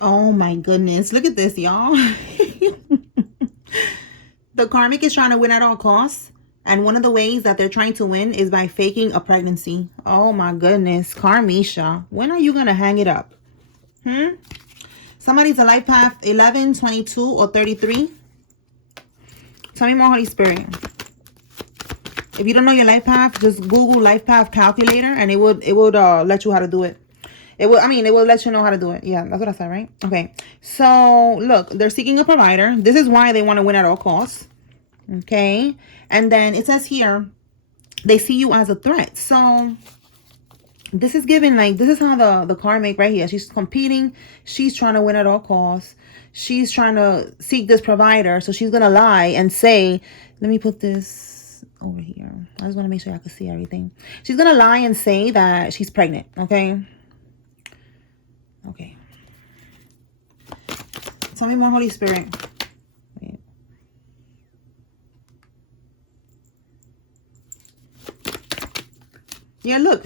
Oh my goodness. Look at this, y'all. The karmic is trying to win at all costs. And one of the ways that they're trying to win is by faking a pregnancy. Oh my goodness. Karmisha, when are you going to hang it up? Somebody's a life path 11, 22, or 33. Tell me more, Holy Spirit. If you don't know your life path, just Google life path calculator and it would let you how to do it. It will let you know how to do it. Yeah, that's what I said, right? Okay. So, look, they're seeking a provider. This is why they want to win at all costs. Okay. And then it says here, they see you as a threat. So, this is given, like, this is how the karmic right here. She's competing. She's trying to win at all costs. She's trying to seek this provider. So, she's going to lie and say, let me put this over here. I just want to make sure I can see everything. She's going to lie and say that she's pregnant. Okay. Okay. Tell me more, Holy Spirit. Wait. Yeah, look.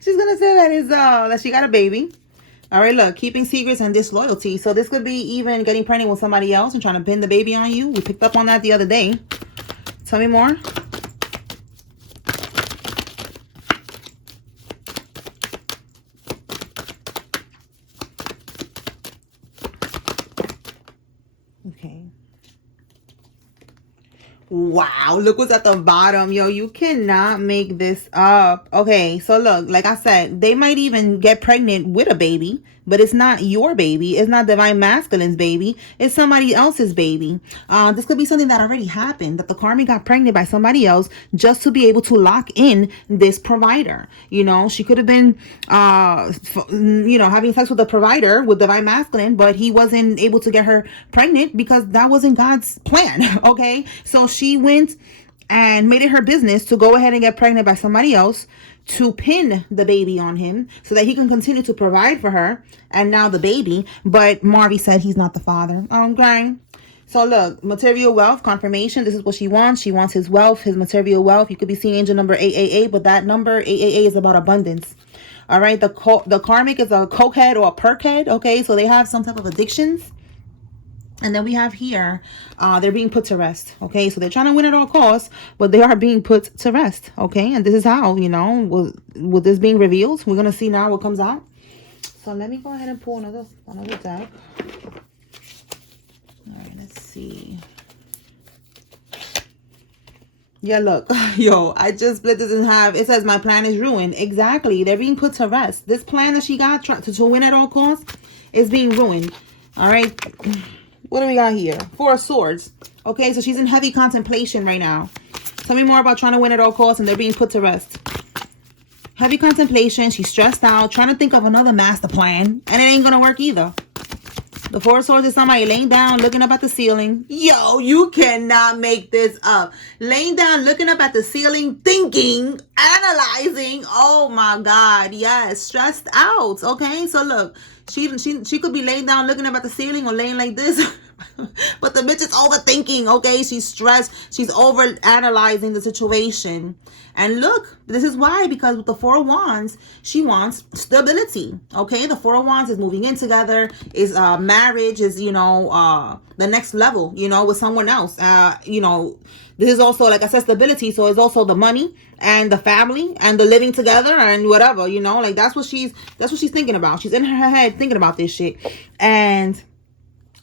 She's gonna say that is that she got a baby. All right, look, keeping secrets and disloyalty. So this could be even getting pregnant with somebody else and trying to pin the baby on you. We picked up on that the other day. Tell me more. Okay. Wow, look what's at the bottom. Yo, you cannot make this up. Okay, so look, like I said, they might even get pregnant with a baby, but it's not your baby. It's not Divine Masculine's baby. It's somebody else's baby. This could be something that already happened, that the karmic got pregnant by somebody else just to be able to lock in this provider. You know, she could have been, having sex with a provider with Divine Masculine, but he wasn't able to get her pregnant because that wasn't God's plan. Okay, so she went and made it her business to go ahead and get pregnant by somebody else to pin the baby on him so that he can continue to provide for her and now the baby. But Marvy said he's not the father. Okay. So look, material wealth, confirmation. This is what she wants. She wants his wealth, his material wealth. You could be seeing angel number 888, but that number 888 is about abundance. All right. The karmic is a cokehead or a perkhead. Okay. So they have some type of addictions. And then we have here, they're being put to rest. Okay, so they're trying to win at all costs, but they are being put to rest. Okay, and this is how, with this being revealed, we're gonna see now what comes out. So let me go ahead and pull another deck. All right, let's see. Yeah, look, yo, I just split this in half. It says my plan is ruined. Exactly, they're being put to rest. This plan that she got to win at all costs is being ruined. All right. What do we got here? Four of Swords. Okay, so she's in heavy contemplation right now. Tell me more about trying to win at all costs and they're being put to rest. Heavy contemplation. She's stressed out, trying to think of another master plan. And it ain't going to work either. The Four of Swords is somebody laying down, looking up at the ceiling. Yo, you cannot make this up. Laying down, looking up at the ceiling, thinking, analyzing. Oh my God. Yes, stressed out. Okay, so look. She could be laying down looking up at the ceiling or laying like this. But the bitch is overthinking, okay? She's stressed. She's over analyzing the situation. And look, this is why, because with the Four of Wands, she wants stability, okay? The Four of Wands is moving in together, is marriage, is, the next level, with someone else. This is also, like I said, stability. So it's also the money and the family and the living together and whatever, like that's what she's thinking about. She's in her head thinking about this shit. And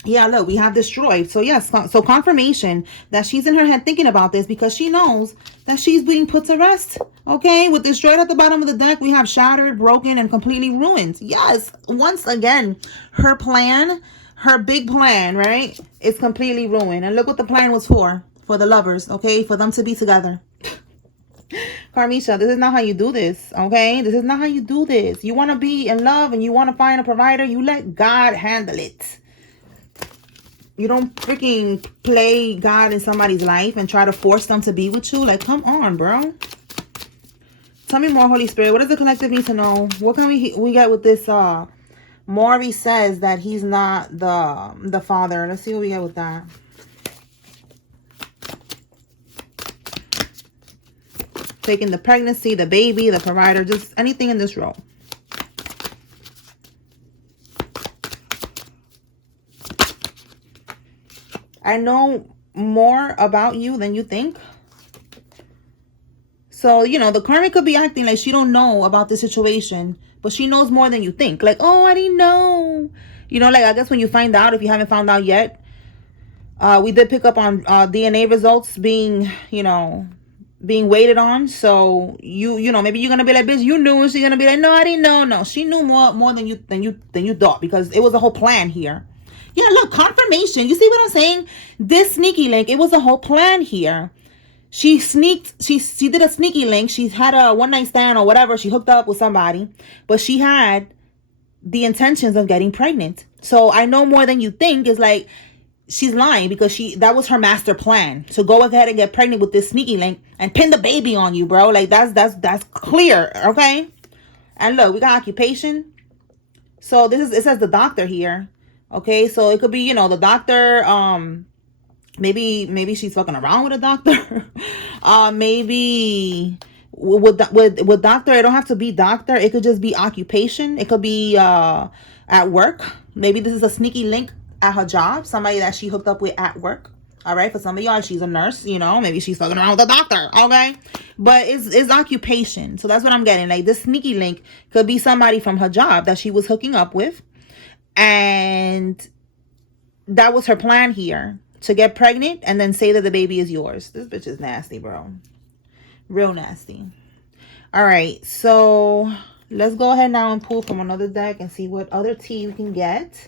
yeah, look, we have destroyed. So yes, so confirmation that she's in her head thinking about this because she knows that she's being put to rest. Okay, with destroyed at the bottom of the deck, we have shattered, broken, and completely ruined. Yes, once again, her plan, her big plan, right, is completely ruined. And look what the plan was for the lovers, okay, for them to be together. Karmisha, this is not how you do this, okay? This is not how you do this. You want to be in love and you want to find a provider, you let God handle it. You don't freaking play God in somebody's life and try to force them to be with you. Like, come on, bro. Tell me more, Holy Spirit. What does the collective need to know? What can we get with this? Maury says that he's not the father. Let's see what we get with that. Taking the pregnancy, the baby, the provider, just anything in this row. I know more about you than you think. So, you know, the karmic could be acting like she don't know about the situation, but she knows more than you think. Like, oh, I didn't know. You know, like, I guess when you find out, if you haven't found out yet, we did pick up on DNA results being, you know, being waited on. So you know, maybe you're gonna be like, bitch, you knew. And she's gonna be like, no, I didn't know. No, she knew more than you thought, because it was a whole plan here. Yeah, look, confirmation. You see what I'm saying? This sneaky link, it was a whole plan here. She sneaked, she did a sneaky link. She had a one night stand or whatever. She hooked up with somebody, but she had the intentions of getting pregnant. So I know more than you think is like, she's lying, because that was her master plan, to go ahead and get pregnant with this sneaky link and pin the baby on you, bro. Like, that's clear, okay? And look, we got occupation. So it says the doctor here. Okay, so it could be, you know, the doctor, maybe she's fucking around with a doctor. Maybe with doctor, it don't have to be doctor. It could just be occupation. It could be at work. Maybe this is a sneaky link at her job. Somebody that she hooked up with at work. All right, for some of y'all, she's a nurse. You know, maybe she's fucking around with a doctor. Okay, but it's occupation. So that's what I'm getting. Like, this sneaky link could be somebody from her job that she was hooking up with, and that was her plan here, to get pregnant and then say that the baby is yours. This bitch is nasty, bro. Real nasty. All right, so let's go ahead now and pull from another deck and see what other tea we can get.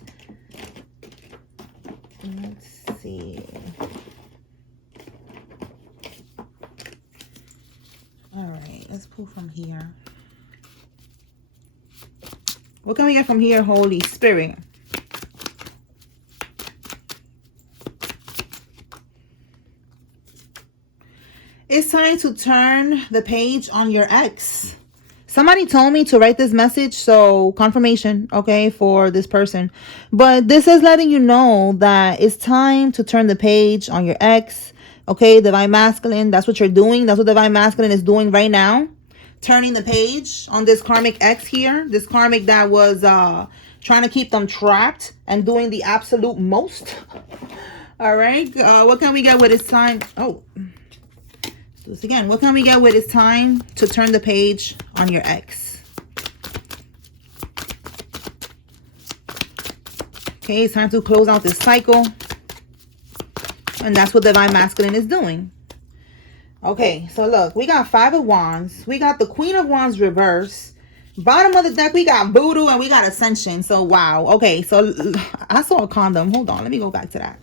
Let's see. All right, let's pull from here. What can we get from here, Holy Spirit? It's time to turn the page on your ex. Somebody told me to write this message, so confirmation, okay, for this person. But this is letting you know that it's time to turn the page on your ex, okay? Divine Masculine, that's what you're doing. That's what Divine Masculine is doing right now. Turning the page on this karmic ex here. This karmic that was trying to keep them trapped and doing the absolute most. All right, what can we get with it's time? Oh, this again. What can we get with it's time to turn the page on your ex? Okay, it's time to close out this cycle. And that's what Divine Masculine is doing. Okay, so look, we got Five of Wands. We got the Queen of Wands reverse. Bottom of the deck, we got Voodoo and we got Ascension. So, wow. Okay, so I saw a condom. Hold on, let me go back to that.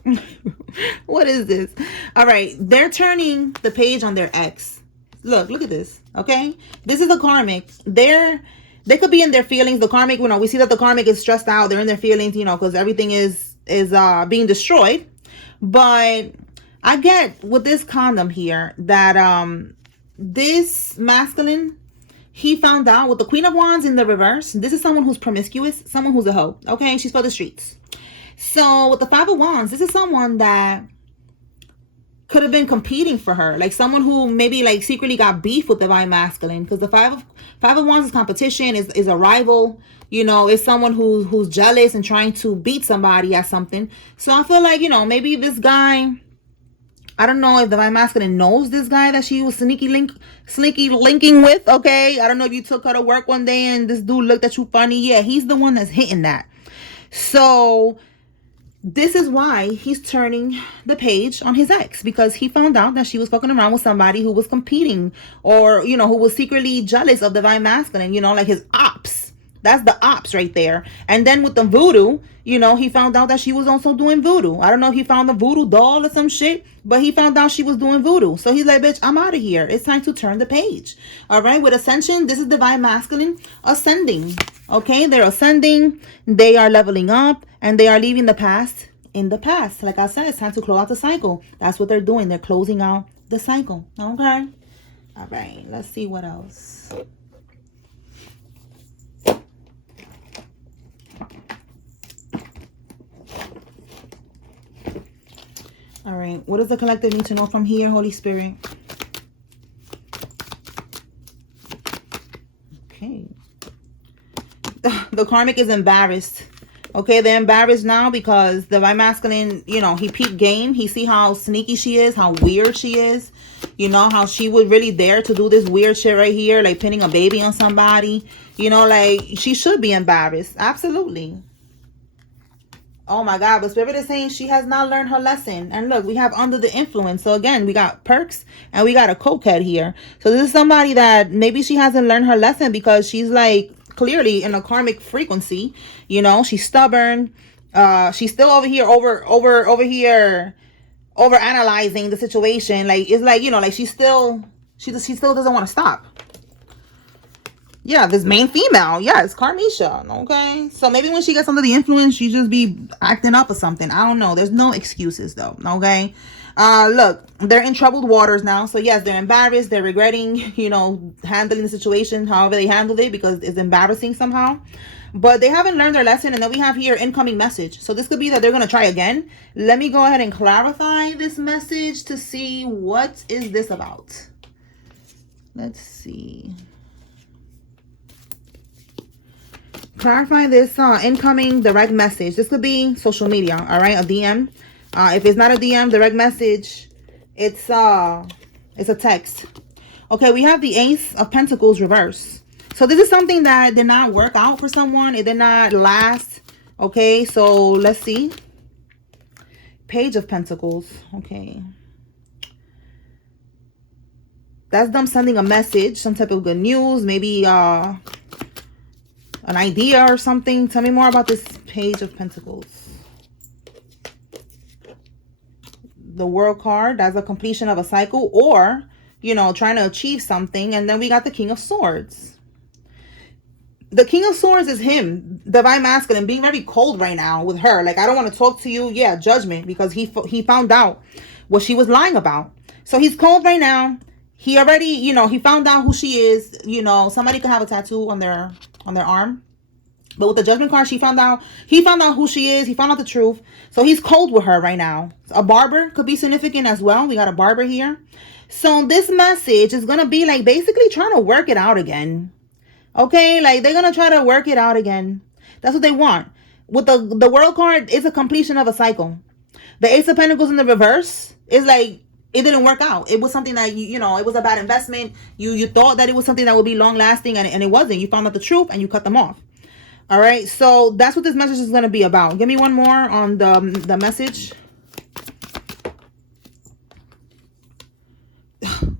What is this? All right, they're turning the page on their ex. Look at this, okay? This is a karmic. They could be in their feelings. The karmic, you know, we see that the karmic is stressed out. They're in their feelings, you know, because everything is being destroyed. But I get with this condom here that this masculine, he found out with the Queen of Wands in the reverse. This is someone who's promiscuous, someone who's a hoe. Okay, she's for the streets. So with the Five of Wands, this is someone that could have been competing for her, like someone who maybe like secretly got beef with Divine Masculine, because the Five of Wands is competition, is a rival. You know, is someone who's jealous and trying to beat somebody at something. So I feel like, you know, maybe this guy, I don't know if Divine Masculine knows this guy that she was sneaky linking with, okay? I don't know if you took her to work one day and this dude looked at you funny. Yeah, he's the one that's hitting that. So this is why he's turning the page on his ex, because he found out that she was fucking around with somebody who was competing, or, you know, who was secretly jealous of Divine Masculine, you know, like his ops. That's the ops right there. And then with the voodoo, you know, he found out that she was also doing voodoo. I don't know if he found a voodoo doll or some shit, but he found out she was doing voodoo. So he's like, bitch, I'm out of here. It's time to turn the page. All right. With Ascension, this is Divine Masculine ascending. Okay. They're ascending. They are leveling up and they are leaving the past in the past. Like I said, it's time to close out the cycle. That's what they're doing. They're closing out the cycle. Okay. All right. Let's see what else. All right, what does the collective need to know from here, Holy Spirit? Okay. The karmic is embarrassed. Okay, they're embarrassed now because the Divine Masculine, you know, he peeped game. He see how sneaky she is, how weird she is. You know, how she would really dare to do this weird shit right here, like pinning a baby on somebody. You know, like, she should be embarrassed. Absolutely. Oh my God, but Spirit is saying she has not learned her lesson. And look, we have under the influence. So again, we got perks and we got a cokehead here. So this is somebody that maybe she hasn't learned her lesson because she's like clearly in a karmic frequency. You know, she's stubborn. She's still over here over analyzing the situation. Like, it's like, you know, like she still doesn't want to stop. Yeah, this main female. Yeah, it's Carmisha. Okay. So maybe when she gets under the influence, she just be acting up or something. I don't know. There's no excuses though. Okay. Look, they're in troubled waters now. So yes, they're embarrassed. They're regretting, you know, handling the situation however they handled it because it's embarrassing somehow. But they haven't learned their lesson. And then we have here incoming message. So this could be that they're going to try again. Let me go ahead and clarify this message to see what is this about. Let's see. Clarify this incoming direct message. This could be social media, all right? A DM. If it's not a DM, direct message, it's a text. Okay, we have the Ace of Pentacles reverse. So this is something that did not work out for someone. It did not last. Okay, so let's see. Page of Pentacles. Okay. That's them sending a message, some type of good news, maybe an idea or something. Tell me more about this Page of Pentacles. The World card, that's a completion of a cycle or, you know, trying to achieve something. And then we got the King of Swords. The King of Swords is him, Divine Masculine, being very cold right now with her. Like, I don't want to talk to you. Yeah, judgment, because he found out what she was lying about. So he's cold right now. He already, you know, he found out who she is. You know, somebody could have a tattoo on their arm. But with the Judgment card, he found out who she is. He found out the truth. So he's cold with her right now. A barber could be significant as well. We got a barber here. So this message is going to be like basically trying to work it out again. Okay, like they're going to try to work it out again. That's what they want. With the World card, it's a completion of a cycle. The Ace of Pentacles in the reverse is like, it didn't work out. It was something that, you know, it was a bad investment. You thought that it was something that would be long lasting and it wasn't. You found out the truth and you cut them off. All right, so that's what this message is going to be about. Give me one more on the message.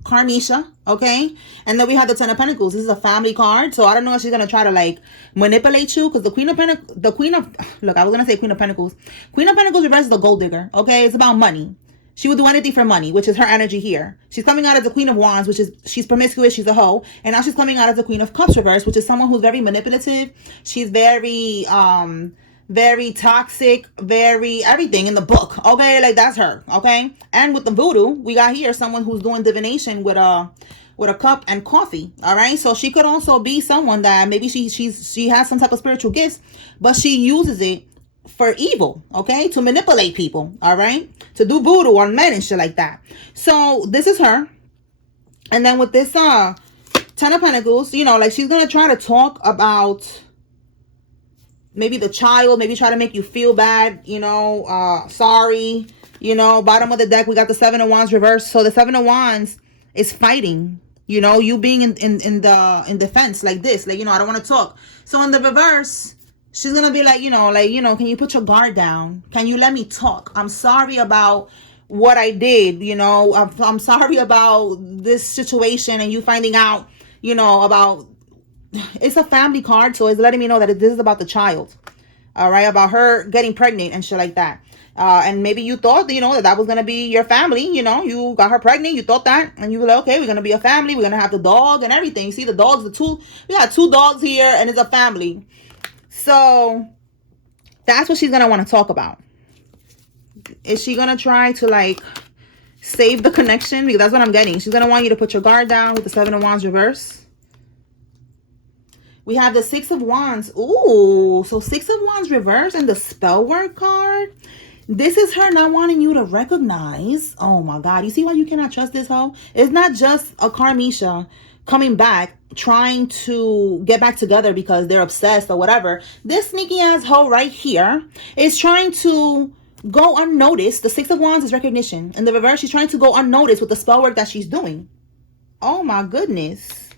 Carmisha, okay? And then we have the Ten of Pentacles. This is a family card. So I don't know if she's going to try to like manipulate you because look, I was going to say Queen of Pentacles. Queen of Pentacles reverses the gold digger, okay? It's about money. She would do anything for money, which is her energy here. She's coming out as the Queen of Wands, which is, she's promiscuous, she's a hoe. And now she's coming out as the Queen of Cups reverse, which is someone who's very manipulative. She's very toxic, very everything in the book. Okay, like that's her, okay? And with the voodoo, we got here someone who's doing divination with a cup and coffee, all right? So she could also be someone that maybe she has some type of spiritual gifts, but she uses it for evil, okay, to manipulate people, all right, to do voodoo on men and shit like that. So this is her. And then with this Ten of Pentacles, you know, like she's gonna try to talk about maybe the child, maybe try to make you feel bad, you know, sorry, you know. Bottom of the deck, we got the Seven of Wands reversed. So the Seven of Wands is fighting, you know, you being in defense like this, like, you know, I don't want to talk. So in the reverse, she's going to be like, you know, can you put your guard down? Can you let me talk? I'm sorry about what I did. You know, I'm sorry about this situation and you finding out, you know, about, it's a family card. So it's letting me know that this is about the child. All right. About her getting pregnant and shit like that. And maybe you thought, you know, that was going to be your family. You know, you got her pregnant. You thought that. And you were like, okay, we're going to be a family. We're going to have the dog and everything. See the dogs, we got 2 dogs here and it's a family. So that's what she's going to want to talk about. Is she going to try to like save the connection? Because that's what I'm getting. She's going to want you to put your guard down with the Seven of Wands reverse. We have the Six of Wands. Ooh, so Six of Wands reverse and the spell work card. This is her not wanting you to recognize. Oh my God. You see why you cannot trust this hoe? It's not just a Carmisha coming back, trying to get back together because they're obsessed or whatever. This sneaky ass hoe right here is trying to go unnoticed. The Six of Wands is recognition. In the reverse, she's trying to go unnoticed with the spell work that she's doing. Oh my goodness.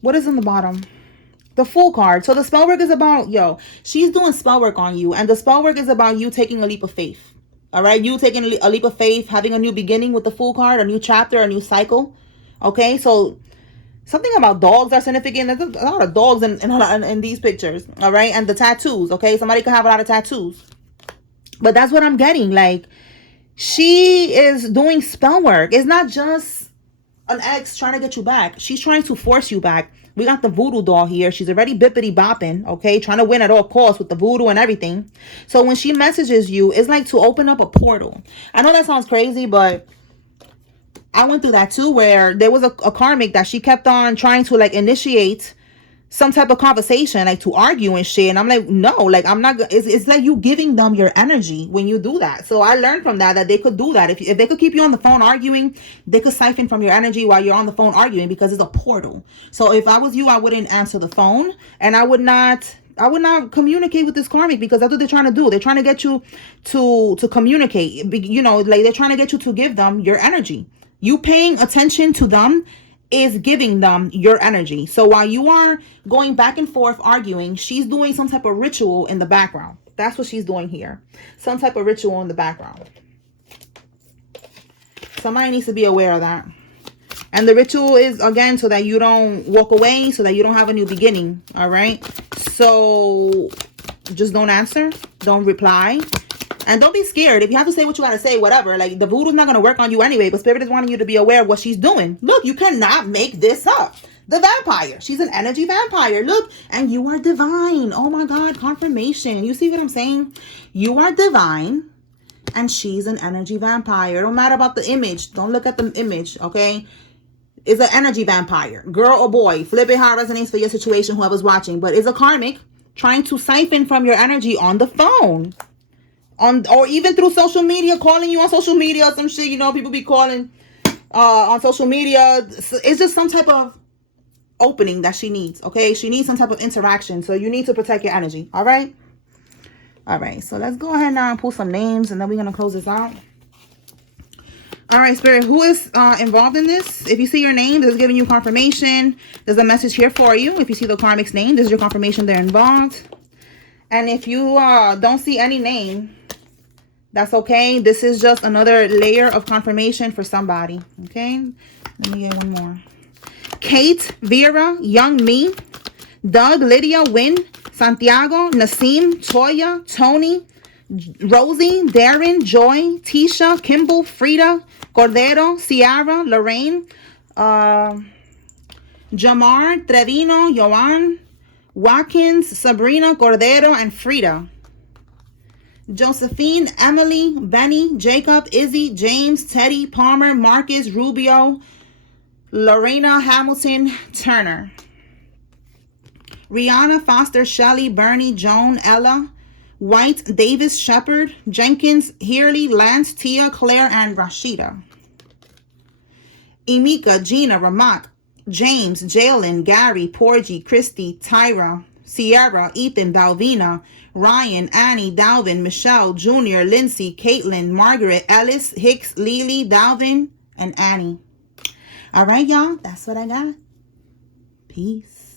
What is in the bottom? The Fool card. So the spell work is about, she's doing spell work on you. And the spell work is about you taking a leap of faith. All right? You taking a leap of faith, having a new beginning with the Fool card, a new chapter, a new cycle. Okay? So something about dogs are significant. There's a lot of dogs in these pictures. All right? And the tattoos. Okay? Somebody could have a lot of tattoos. But that's what I'm getting. Like, she is doing spell work. It's not just an ex trying to get you back. She's trying to force you back. We got the voodoo doll here. She's already bippity bopping, okay? Trying to win at all costs with the voodoo and everything. So when she messages you, it's like to open up a portal. I know that sounds crazy, but I went through that too, where there was a karmic that she kept on trying to like initiate some type of conversation, like to argue and shit. And I'm like, no, like I'm not. It's like you giving them your energy when you do that. So I learned from that they could do that. If they could keep you on the phone arguing, they could siphon from your energy while you're on the phone arguing, because it's a portal. So if I was you, I wouldn't answer the phone, and I would not communicate with this karmic, because that's what they're trying to do. They're trying to get you to communicate. Like they're trying to get you to give them your energy. You paying attention to them is giving them your energy. So while you are going back and forth arguing, she's doing some type of ritual in the background. That's what she's doing here. Some type of ritual in the background. Somebody needs to be aware of that. And the ritual is, again, so that you don't walk away, so that you don't have a new beginning. All right? So just don't answer. Don't reply. And don't be scared. If you have to say what you got to say, whatever. Like, the voodoo's not going to work on you anyway. But Spirit is wanting you to be aware of what she's doing. Look, you cannot make this up. The vampire. She's an energy vampire. Look. And you are divine. Oh, my God. Confirmation. You see what I'm saying? You are divine. And she's an energy vampire. It don't matter about the image. Don't look at the image, okay? It's an energy vampire. Girl or boy. Flip it how it resonates for your situation, whoever's watching. But it's a karmic trying to siphon from your energy on the phone. Or even through social media, calling you on social media or some shit. People be calling on social media. It's just some type of opening that she needs, okay? She needs some type of interaction. So you need to protect your energy, all right? All right, so let's go ahead now and pull some names, and then we're going to close this out. All right, Spirit, who is involved in this? If you see your name, this is giving you confirmation. There's a message here for you. If you see the karmic's name, this is your confirmation they're involved. And if you don't see any name, that's okay. This is just another layer of confirmation for somebody. Okay. Let me get one more. Kate, Vera, Young Me, Doug, Lydia, Wynn, Santiago, Nassim, Toya, Tony, Rosie, Darren, Joy, Tisha, Kimball, Frida, Cordero, Ciara, Lorraine, Jamar, Trevino, Joan, Watkins, Sabrina, Cordero, and Frida. Josephine, Emily, Benny, Jacob, Izzy, James, Teddy, Palmer, Marcus, Rubio, Lorena, Hamilton, Turner. Rihanna, Foster, Shelley, Bernie, Joan, Ella, White, Davis, Shepard, Jenkins, Heerly, Lance, Tia, Claire, and Rashida. Emika, Gina, Ramak, James, Jalen, Gary, Porgy, Christy, Tyra, Sierra, Ethan, Dalvina, Ryan, Annie, Dalvin, Michelle, Junior, Lindsay, Caitlin, Margaret, Ellis, Hicks, Lily, Dalvin, and Annie. All right, y'all. That's what I got. Peace.